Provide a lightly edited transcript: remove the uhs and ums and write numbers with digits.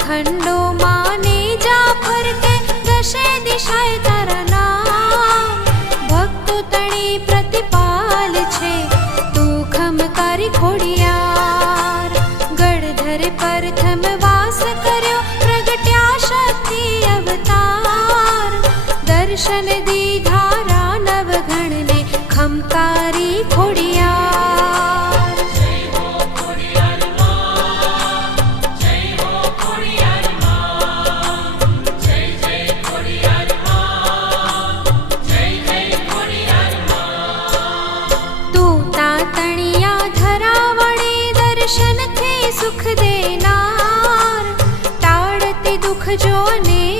खंडो माने जा फरके दशे दिशाए तारा नाम। भक्तो तणी प्रतिपाल छे तू खमकारी खोडियार। गढ़धर प्रथम वास कर्यो प्रगट्या शक्ति अवतार। दर्शन दीधा रानव गण ने खमकारी खोडियार। दर्शन थे सुख देनार, टाळते दुख जो ने